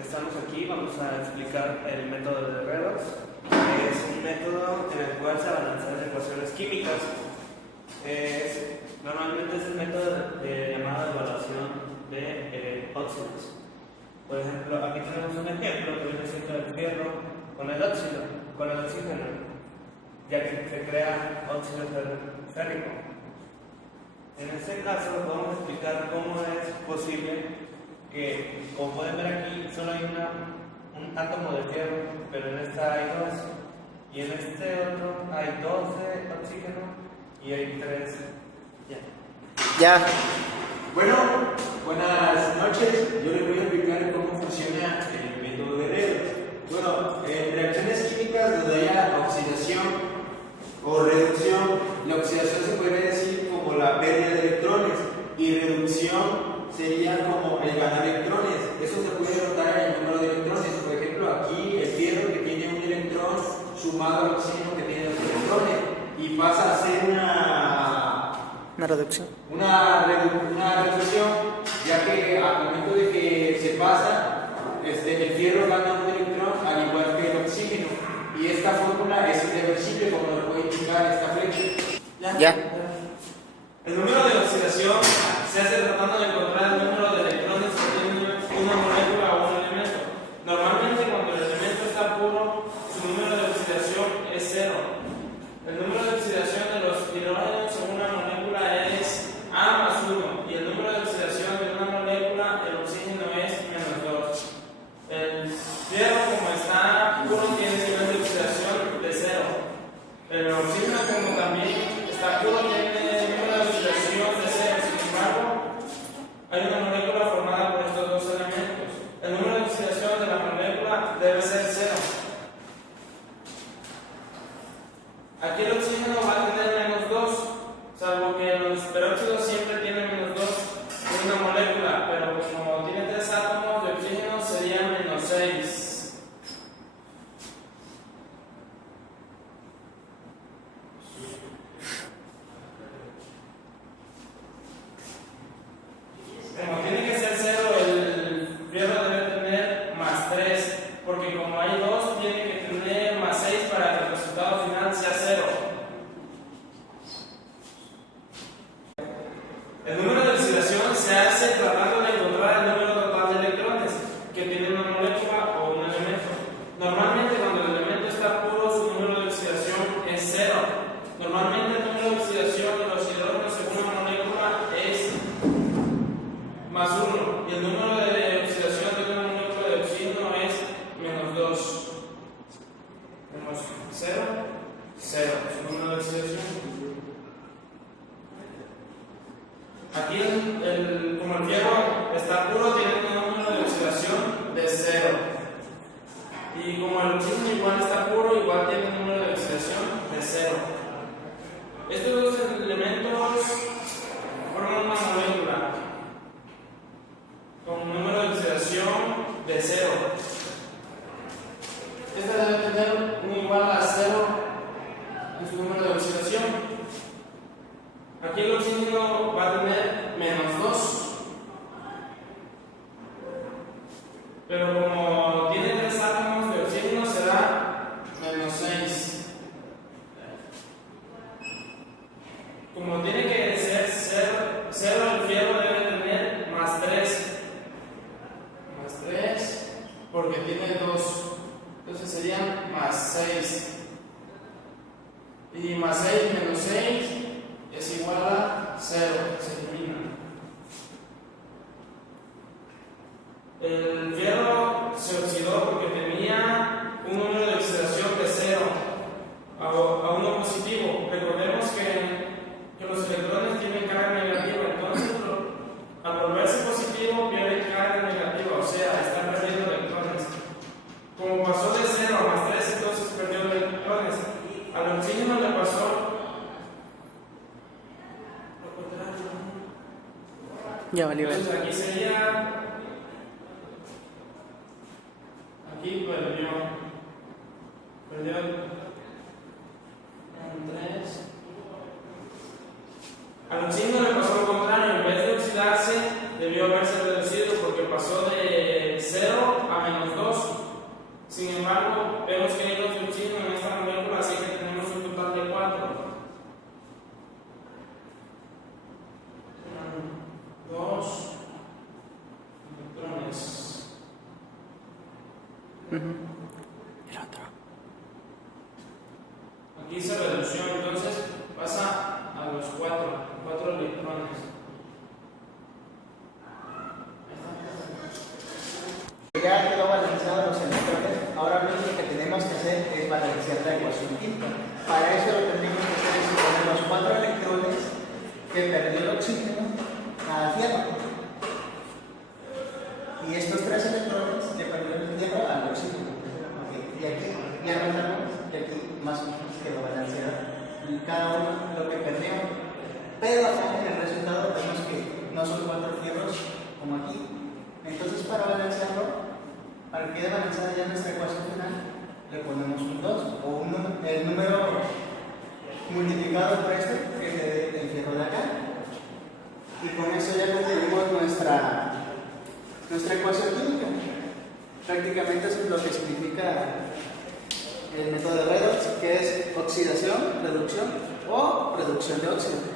estamos aquí, vamos a explicar el método de redox, que es un método en el cual se balancean ecuaciones químicas. Normalmente es el método llamado evaluación de óxidos. Por ejemplo, aquí tenemos un ejemplo que viene siendo el fierro con el oxígeno, ya que se crea óxido férrico. En este caso vamos a explicar cómo es posible que, como pueden ver aquí, solo hay un átomo de fierro, pero en esta hay dos, y en este otro hay 2 de oxígeno y hay 3. Ya. Bueno, buenas noches. Yo les voy a explicar cómo funciona el método de redox. Bueno, en reacciones químicas donde haya oxidación o reducción, la oxidación se puede decir como la pérdida de electrones y reducción sería como el ganar electrones. Eso se puede notar en el número de electrones. Por ejemplo, aquí el fierro que tiene un electrón sumado al oxígeno que tiene 2 electrones y pasa a ser Una reducción. Una reducción, ya que al momento de que se pasa, el fierro gana un electrón al igual que el oxígeno. Y esta fórmula es irreversible, como lo puede indicar esta flecha. Ya. El número de oxidación se hace tratando de encontrar el número de electrones que tiene una molécula o un elemento. Normalmente cuando el elemento está puro, su número de oxidación es 0. El número de oxidación de los hidrógenos en una molécula es A más 1 y el número de oxidación de una molécula, el oxígeno, es menos 2. El fierro, como está puro, tiene nivel de oxidación de 0. El oxígeno, como también está puro, tiene número de oxidación de 0. Sin embargo, hay una molécula formada por estos dos elementos. El número de oxidación de la molécula debe ser 0. Aquí el oxígeno va a tener menos 2, salvo que los peróxidos siempre tienen menos 2 en una molécula, pero como tiene 3 átomos de oxígeno sería menos 6. Como tiene que ser 0, el fierro debe tener más 3, porque como hay 2, tiene que tener más 6 para que el resultado final sea 0. El número de oxidación se hace tratando de encontrar el número total de electrones que tiene una molécula o un elemento. Normalmente cuando el elemento está puro, su número de oxidación es 0. Normalmente el número de oxidación de los hidrógenos en una molécula es más 1 y el número de oxidación de una molécula de oxígeno es menos 2. Tenemos 0, 0, su número de oxidación. Aquí, como el fierro está puro, tiene un número de oxidación de 0. Y como el oxígeno igual está puro, igual tiene un número de oxidación de 0. Estos dos elementos forman una molécula con un número de oxidación de 0. Esta debe tener un igual a 0 en su número de oxidación. Aquí el oxígeno va a tener menos 2. Pero como tiene 3 átomos de oxígeno, será menos 6. Como tiene que ser 0, el fierro debe tener más 3. Más 3, porque tiene 2. Entonces serían más 6. Y más 6 menos 6 es igual a 0, se elimina. El fierro se oxidó porque tenía un número de oxidación de 0 a 1 positivo. Recordemos que los electrones tienen carga negativa, entonces al volverse positivo pierden carga negativa, o sea, están perdiendo electrones. Como pasó de 0 a más 3, entonces perdió electrones. Al oxígeno le pasó. Ya valió. Entonces aquí sería. Aquí perdió. Perdió. 3. Al oxígeno le pasó lo contrario. En vez de oxidarse, debió haberse reducido porque pasó de 0 a El otro. Aquí dice reducción, entonces pasa a los 4 electrones. Ya quedó balanceado los electrones, ahora lo único que tenemos que hacer es balancear la ecuación química. Para eso lo que tenemos que hacer es poner los 4 electrones que perdió el oxígeno al fierro. Y estos 3 electrones que perdió el fierro al oxígeno. Okay. Y aquí ya notamos que aquí más o menos quedó balanceado. Y cada uno lo que perdió. Pero acá en el resultado vemos que no son 4 fierros como aquí. Entonces para balancearlo, para que quede balanceada ya nuestra ecuación final, le ponemos un 2 o el número multiplicado por este, que es el fierro de acá. Y con eso ya conseguimos nuestra ecuación química. Prácticamente eso es lo que significa el método de redox, que es oxidación, reducción o reducción de óxido.